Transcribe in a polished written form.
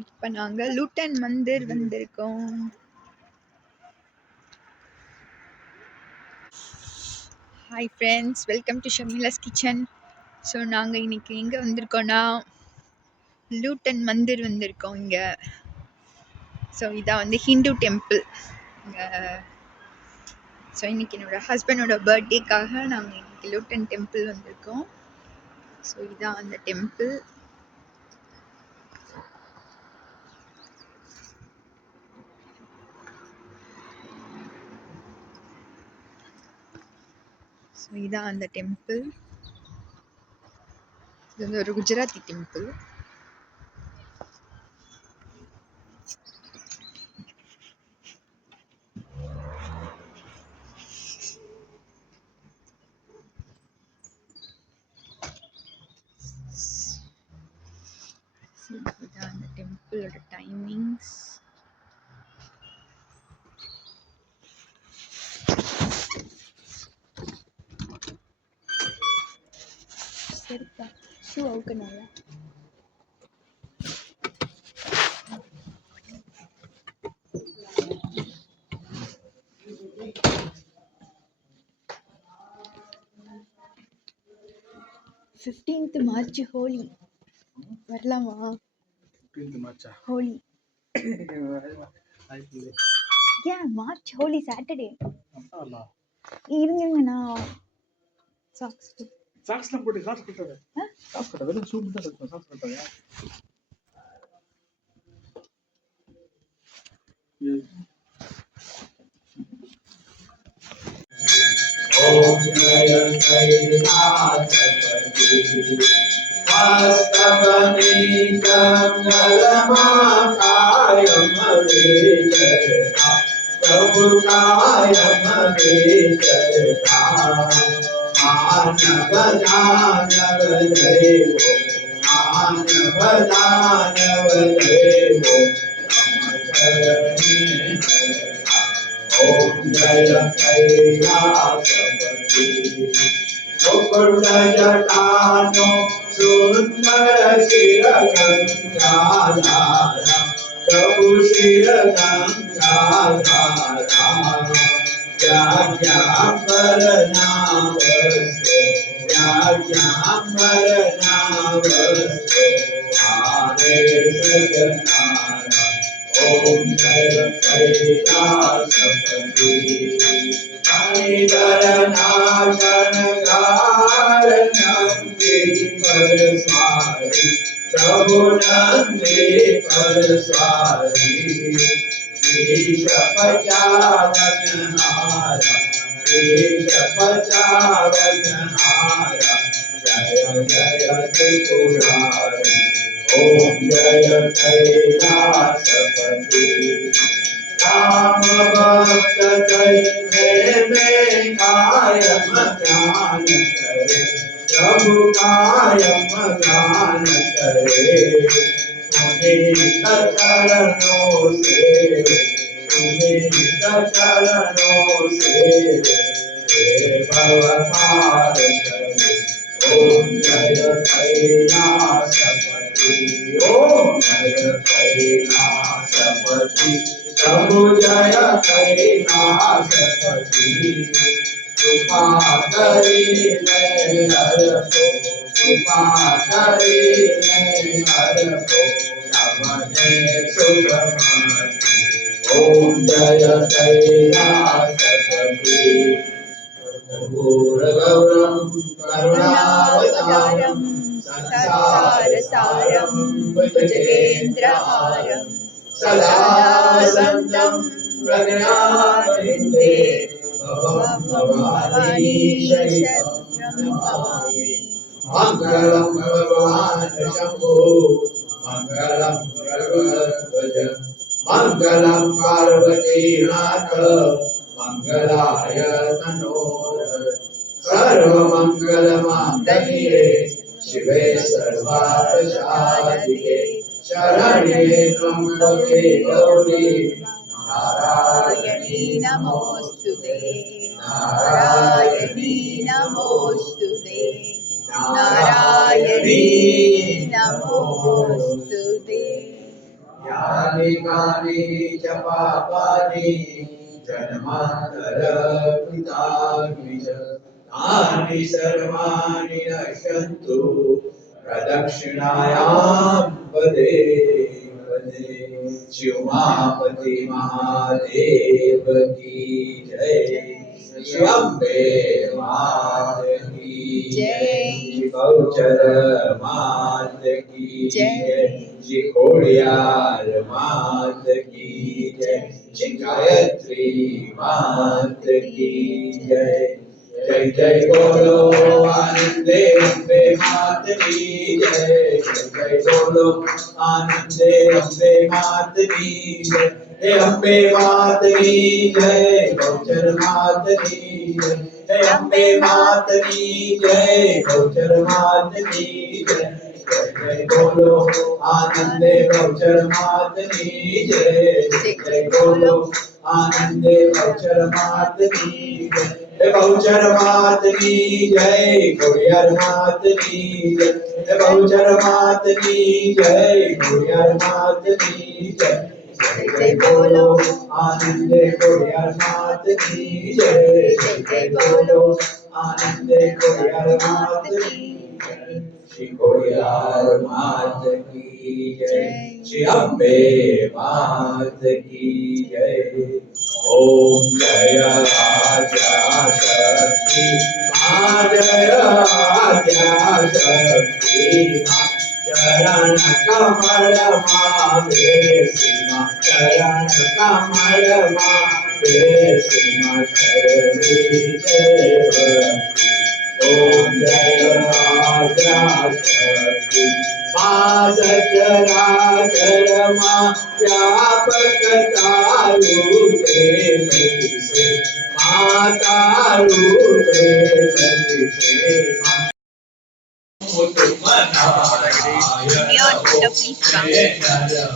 இப்போ நாங்கள் லூட்டன் மந்திர் வந்திருக்கோம். Hi friends, welcome to Shameela's kitchen. So நாங்கள் இன்னைக்கு எங்கே வந்திருக்கோன்னா லூட்டன் மந்திர் வந்திருக்கோம் இங்கே. ஸோ இதான் வந்து ஹிந்து டெம்பிள் இங்கே. ஸோ இன்னைக்கு என்னோடய ஹஸ்பண்டோட பர்த்டேக்காக நாங்கள் இன்னைக்கு லூட்டன் டெம்பிள் வந்திருக்கோம். ஸோ இதான் அந்த டெம்பிள். ஸோ இதான் அந்த டெம்பிள். இது வந்து ஒரு குஜராத்தி டெம்பிள். இதான் அந்த டெம்பிளோட டைமிங்ஸ். சரிப்பா, ஷூ அவுக்கனால 15th மார்ச் ஹோலி வரலாமா? 15th மார்ச்சா? ஹோலி ஏன் மார்ச் ஹோலி சாட்டர்டே. இருங்க நான் சாக்ஸ்லாம் போட்டு சாக்ஸ் போட்டாரு. சாக்ஸ் போட்டா வெறும் ஷூ மட்டும் இருக்கு. சாக்ஸ் போட்டாங்க. ஓம் ஜய கைலாசபதி வாஸ்தவனீதம் நலமாகாயம் வேதரா பிரபுகாயம் வேதரா மானவ தானவ தேவோ மானவ தானவ தேவோ நமஸ்கரணே ஹரா. ஓம் ஜய கைலாசபதி முகுந்த ஜட்டானோ சுந்தர சிரகங்காಧಾರ பிரபு சிரகங்காಧಾர யாக்ஞாம்பர நாவஸ்தோ யாக்ஞாம்பர நாவஸ்தோ ஆரே சகநார. ஓம் ஜய கைலாசபதி ஹரிதர நாசனகார நந்தி பரஸ்வாரி பிரபு நந்தி பரஸ்வாரி ஈஷ பச்சாவனஹார ஈஷ பச்சாவனஹார ஜய ஜய திரிபுராரி. ஓம் ஜய கைலாசபதி राम भक्त में कायम ज्ञान करे प्रभु कायम ज्ञान करे पुनीत चरणों से पुनीत चरणों से भव पार करे. ओम जय कैलासपति ओम जय कैलासपति प्रभु जय कैलासपति कृपा करी हर को कृपा करी हर को नमने सुखमति. ओम जय कैलासपति कर्पूरगौरं करुणावतारं संसारसारं भुजगेन्द्रहारं सदा वसन्तं प्रज्ञानविन्दे भवभवानी शरणं नमामि. मङ्गलं भगवान् शम्भो मङ्गलं गरुडध्वज मङ्गलं पार्वतीनाथ मङ्गलाय तनोहर. सर्वमङ्गलमाङ्गल्ये शिवे सर्वार्थसाधिके शरण्ये त्र्यम्बके गौरी नारायणी नमोस्तुते नारायणी नमोस्तुते नारायणी नमोस्तुते. कानि च पापानि जन्मान्तरकृतानि च तानि सर्वाणि नश्यन्तु प्रदक्षिणायां पदे पदे। शिव उमापति महादेव की जय। श्री अम्बे मात की जय। श्री गौचर मात की जय। श्री खोड़ियार मात की जय। श्री गायत्री मात की जय। जय जय बोलो आनंदे अम्बे मात की जय। जय जय बोलो आनंदे अम्बे मात की जय। हे अम्बे मात की जय। गौचर मात की जय। हे अम्बे मात की जय। गौचर मात की जय। जय जय बोलो आनंदे गौचर मात की जय। जय जय बोलो आनंदे गौचर मात की जय। हे गौचर मात की जय। खोड़ियार मात की जय। हे गौचर मात की जय। खोड़ियार मात की जय। जय जय बोलो आनंदे खोड़ियार मात की जय। जय जय बोलो आनंदे खोड़ियार मात की जय। श्री खोड़ियार मात की जय। श्री अम्बे मात की जय। ओम जय आद्या शक्ति मां जय आद्या शक्ति मां चरण कमल मावे सीमा चरण कमल मावे सीमा करवी जय भक्ति। ओम जय आद्या शक्ति मां सचराचर मां व्यापक तारूपे से माता रूपे से मां Neon, please come.